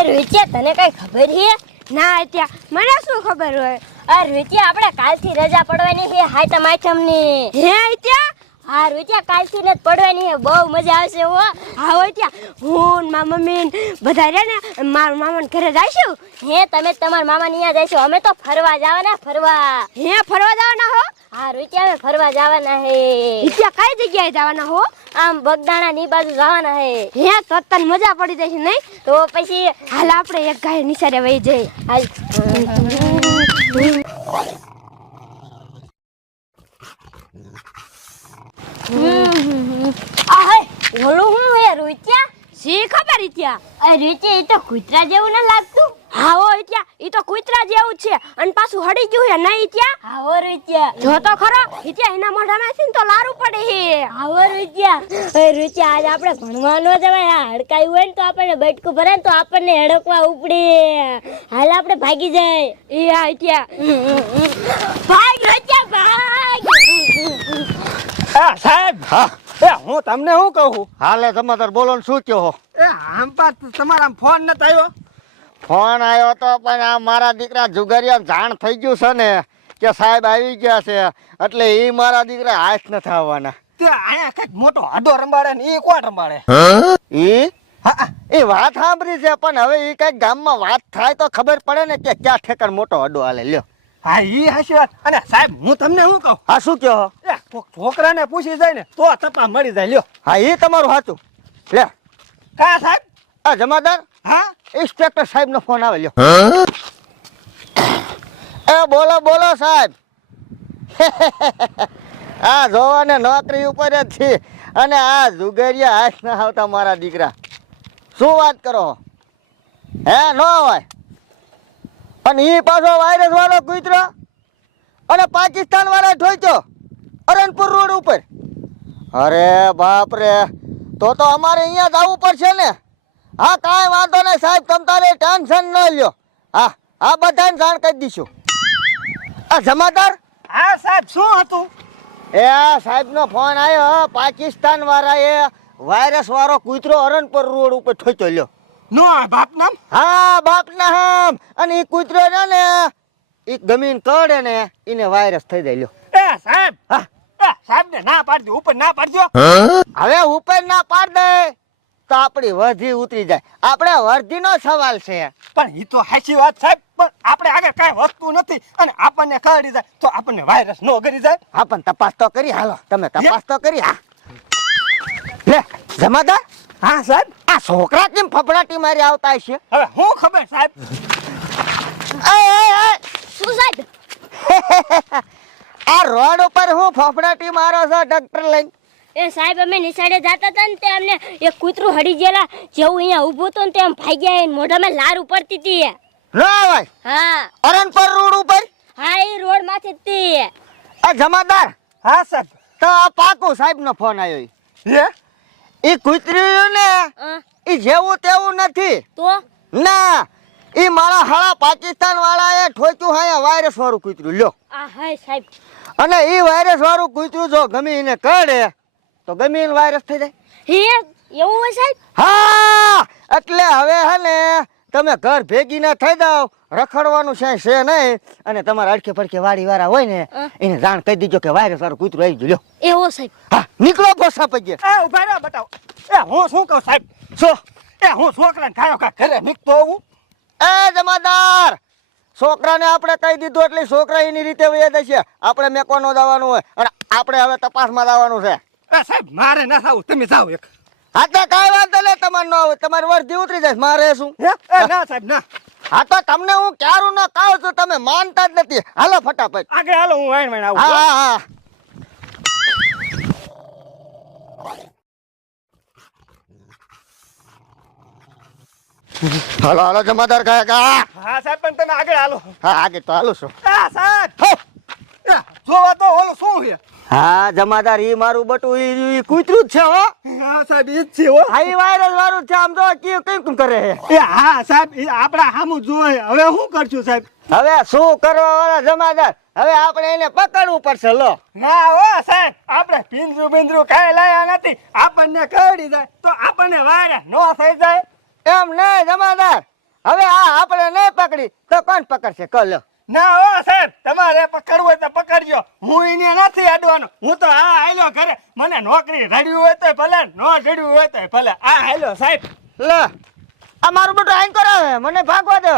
અરે રોહિત્યા તને કઈ ખબર છે? ના ત્યાં મને શું ખબર હોય? અરે રોહિત્યા આપણે કાલથી રજા પડવાની છે હાય તમાચમની હે ત્યાં હા રોહિત્યા કાલથી ને પડવાની છે બહુ મજા આવશે હો. હા હોય ત્યાં. હું મારા મમ્મી બધા રે ને મારા મામા ઘરે જઈશું? હે તમે તમારા મામા અહીંયા જઈશું અમે તો ફરવા જવાના ફરવા. હે ફરવા જવાના હો? હા રૂચિયા ફરવા જવાના હે? રૂચિયા કઈ જગ્યાએ જવાના હો? આમ બગદાણા ની બાજુ જવાના હે. હે તો તને મજા પડી જશે નહીં? તો પછી હાલ આપણે એક ગાય નિસારે વહી જઈ હાલ. આ હે ઓલું હું હે રોહિત્યા? શી ખબર ઇત્યા અરે રોહિત્યા એ તો કૂતરા જેવું ના લાગતું. હા હો ત્યાં ઈ તો કૂતરા જેવું છે. અને પાછું હડી ગયું છે નહીં ત્યાં? હા હો રોહિત્યા જો તો ખરો ઇત્યા એના મોઢામાં છે ને તો લારું પડે છે આવો રૂચિયા. અરે રૂચિયા આજ આપણે ભણવા ન જવાય આ હડકાયું હોય ને તો આપણને બટકું ભરે ને તો આપણને હડકવા ઉપડે. હાલ આપણે ભાગી જાય. એ હા ઇત્યા ભાગ રૂચિયા ભાગ આ સાહેબ. હા. એ હું તમને શું કહું? હાલે સમાચાર બોલો ને શું કહો? એ આમ પા તમારા ફોન નતો આવ્યો. ફોન આવ્યો તો પણ આ મારા દીકરા જુગારિયા જાણ થઈ ગયું છે ને કે સાહેબ આવી ગયા છે એટલે એ મારા દીકરા હાથ નથી આવવાના. તે આયા કંઈક મોટો આડો રંબાડે ને એ કોણ રંબાડે એ હા એ વાત સાંભળી છે પણ હવે એ કંઈક ગામમાં વાત થાય તો ખબર પડે ને કે ક્યાં ઠેકર મોટો અડો હાલે લ્યો. હા ઈ હાચી વાત અને સાહેબ હું તમને શું કહું? હા શું કહો? એ કોક છોકરાને પૂછી જાય ને તો તપા મળી જાય. લ્યો. હા એ તમારું સાચું. લે. કા સાહેબ? આ જમાદાર? હા? ઇન્સ્પેક્ટર સાહેબનો ફોન આવે લ્યો. એ બોલો બોલો સાહેબ. આ જોવો ને નોકરી ઉપર જ છે. અને આ જુગરિયા હાથ ના આવતા મારા દીકરા. શું વાત કરો હે ન હોય. અને એ પાછો વાયરસ વાળો કૂતરો અને પાકિસ્તાન વાળા ઠોક્યો અરણપુર રોડ ઉપર. અરે બાપ રે તો તો અમારે અહીંયા જવું પડશે ને. હા કાંઈ વાંધો નહીં સાહેબ તમ તારે ટેન્શન ન લ્યો. હા આ બધાને જાણ કરી દઈશું. આ જમાદાર? હા સાહેબ શું હતું? એ સાહેબનો ફોન આવ્યો પાકિસ્તાન વાળાએ વાયરસ વાળો કૂતરો અરણપુર રોડ ઉપર ઠોક્યો લ્યો. નો બાપ નામ હા બાપ નામ અને એ કૂતરો છે ને એ ગમીન કડે ને એને વાયરસ થઈ જાય લ્યો. એ સાહેબ હા. સાહેબ ને ના પાડજો ઉપર ના પાડજો. હવે ઉપર ના પાડ દે તો આપણી વર્ધી ઉતરી જાય. આપણે વર્ધીનો સવાલ છે. પણ ઈ તો હાચી વાત સાહેબ પણ આપણે આગળ કઈ વસ્તુ નથી. અને આપણને કરડી જાય તો આપણને વાયરસ નો કરી જાય. હા પણ તપાસ તો કરી હાલો. તમે તપાસ તો કરી હા. લે જમાદાર હા સાહેબ આ છોકરા કેમ ફફડાટી મારી આવતા છે હવે હું ખબર સાહેબ. શું સાહેબ? આ રોડ ઉપર હું ફફડાટી મારો છો ડોક્ટર લઈને? એ સાહેબ અમે નિશાળે જતા હતા ને તે અમને એક કૂતરું હડી ગયેલા જેવું અહીંયા ઊભું હતું ને તેમ ગયા એને મોઢામાં લાર ઉપડતી હતી ના ભાઈ હા. અરણપર રોડ ઉપર? હા એ રોડમાંથી હતી આ જમાદાર? હા સાહેબ. તો આ પાકું સાહેબ નો ફોન આવ્યો. હે? ઈ કૂતરી ને ઈ જેવું તેવું નથી. તો? ના ઈ મારા હાળા પાકિસ્તાન વાળાએ ઠોચ્યું હાય વાયરસ વાળું કૂતરું. લ્યો. આ હાય સાહેબ. અને ઈ વાયરસ વાળું કૂતરું જો ગમે એને કરડે તો ગમે એને વાયરસ થઈ જાય. હે? એવું હોય સાહેબ? હા એટલે હવે હે ને તમે ઘર ભેગી ના થઈ જાવ રખડવાનું છે છે નહીં. અને તમારા અડખે પડકે વાડી વાળા હોય ને. એને જાણ કહી દીજો કે વાયરસ વાળું કૂતરું આવી ગયું. એવો સાહેબ. હા નીકળો પોસા પગે. એ ઊભા રહો બતાવો. એ હું શું કહું સાહેબ? છો એ હું છોકરાને ખાયો કા ઘરે નીકતો હું એ જમાદાર! છોકરાને આપણે કહી દીધું એટલે છોકરા એની રીતે વહી જશે આપણે મેકવાનો દાવાનું હોય. અને આપણે હવે તપાસમાં દાવાનું છે. એ સાહેબ મારે ના થાવું. તમે જાઓ એક. હા તો કાંઈ વાંધો નહીં તમારે ન આવે તમારે વર્ધી ઉતરી જાય મારે શું? હે? એ ના સાહેબ ના. હા તો તમને હું ક્યારું ન કહું છું તમે માનતા જ નથી. હાલો ફટાફટ. આગળ હાલો હું વાઈન વાઈન આવું હા હા. હાલો હાલો જમાદાર કાકા કા હા. સાહેબ પણ તમે આગળ હાલો. હા આગળ તો હાલો છો. હા સાહેબ. જોવા તો ઓલું શું છે? હા જમાદાર ઈ મારું બટું ઈ કૂતરું જ છે હો. હા સાહેબ ઈ જ છે હો. હા ઈ વાયરસ વાળું છે આમ તો કેમ કેમ કરે એ હા સાહેબ એ આપણા સામું જોવે હવે શું કરશું સાહેબ? હવે શું કરવા વાળા જમાદાર? હવે આપણે એને પકડવું પડશે લો. ના હો સાહેબ આપણે પિંજરું બિંજરું કાંઈ લાયા નથી. આપણને કરડી જાય તો આપણને વાયરસ નો થઈ જાય. એમ નહીં જમાદાર. હવે આ આપણે નહીં પકડી તો કોણ પકડશે? કહો લ્યો ના હો સાહેબ તમારે પકડવું હોય તો પકડજો. હું એને નથી અડવાનો હું તો આ હાલ્યો ઘરે. મને નોકરી રડવી હોય તો ભલે નો રડવી હોય તો ભલે. આ હાલ્યો સાહેબ. લે આ મારું બધું આઈન કરાવે મને ભાગવા દો.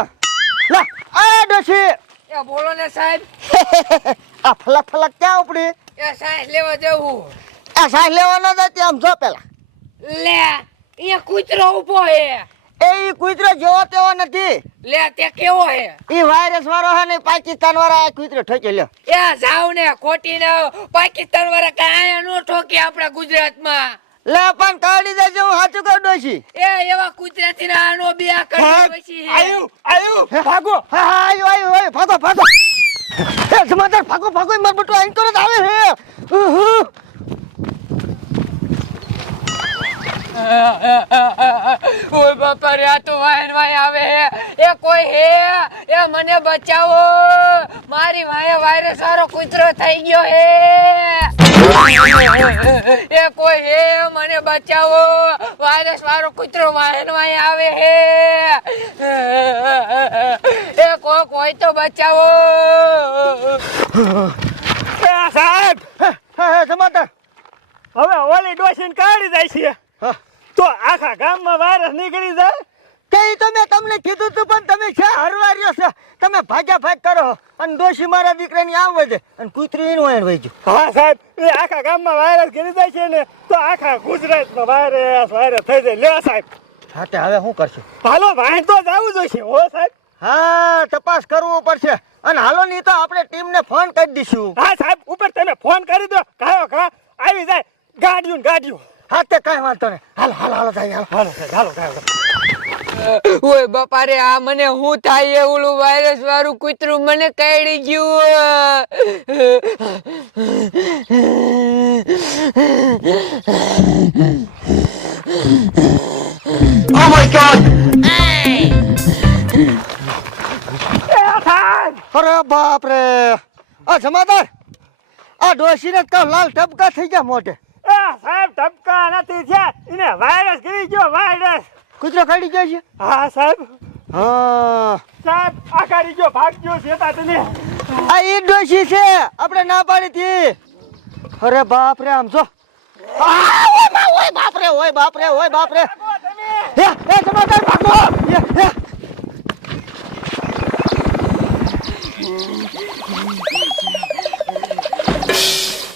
લે આ ડોશી. એ બોલો ને સાહેબ. આ ફલક ફલક ક્યાં ઉપડી? એ સાહેબ લેવા જવું. આ સાહેબ લેવાનો જ આમ જો પેલા. લે અહીંયા કૂતરો ઊભો હે. એ કૂતરો જેવો તેવો નથી. લે તે કેવો હે? ઈ વાયરસ વાળો હે ને પાકિસ્તાન વાળા આ કૂતરો ઠોકી લ્યો. એ જાવ ને ખોટી ને પાકિસ્તાન વાળા કાંઈ નો ઠોકે આપણા ગુજરાતમાં. લે પણ કાઢી દેજો હું સાચું કહું ડોશી. એ એવા ગુજરાતી ના આનો બે કરી પછી આયુ આયુ ભાગો. હા હા આયુ આયુ આયો ભાગો ભાગો. એ સમાચાર ભાગો ભાગો માર બટુ આઈન કરો આવે હે. ઉહુ. ઓય બાપા રે આ તો વાયન વાય આવે એ કોઈ હે? એ મને બચાવો. મારી વાય વાયરસ વાળો કૂતરો થઈ ગયો હે. એ કોઈ હે? મને બચાવો. વાયરસ વાળો કૂતરો વાયન વાય આવે હે. એ કોક કોઈ તો બચાવો. સાહેબ હે, હે, હે, સમાચાર હવે ઓલી ડોસીને કાઢી જાય છે. હા. તો આખા ગામમાં વાયરસ નીકળી જાય? તે ઈ તો મેં તમને કીધું તું પણ તમે છે હરવા રહ્યો છે? તમે ભાગ્યા ભાગ કરો. અને દોષી મારા દીકરાની આમ વધે. અને કૂતરી એનું વાયણ વહેજો હા સાહેબ એ આખા ગામમાં વાયરસ ઘરી જાય છે ને તો આખા ગુજરાતમાં વાયરસ વાયરસ થઈ જાય. લે સાહેબ. હા તે હવે શું કરશું? હાલો ભાઈ તો જવું જોઈશે. હો સાહેબ. હા તપાસ કરવું પડશે. અને હાલો નહીં તો આપણે ટીમને ફોન કરી દઈશું. હા સાહેબ ઉપર તમે ફોન કરી દો. કાયો કા આવી જાય. ગાડીઓ ને ગાડીઓ. હા તે કાંઈ વાંધો નહીં. હાલો હાલો હાલો થાય હાલો હાલો હાલો ઓય બાપા રે આ મને હું થાય એ ઓલું વાયરસ વાળું કૂતરું મને કરડી ગયું અરે બાપ રે આ જમાદાર! આ ડોશીને કાં લાલ ટપકા થઈ ગયા મોઢે. સાહેબ ટપકા નથી થયા. એને વાયરસ ગરી ગયો વાયરસ કૂતરો કાઢી ગયો છે? હા સાહેબ. હા. સાહેબ આ કાઢી ગયો ભાગ ગયો છે તને આ ઈ ડોશી છે. આપણે ના પાડી હતી અરે બાપ રે આમ જો. ઓય બાપ રે ઓય બાપ રે ઓય બાપ રે. ભાગો. હે હે.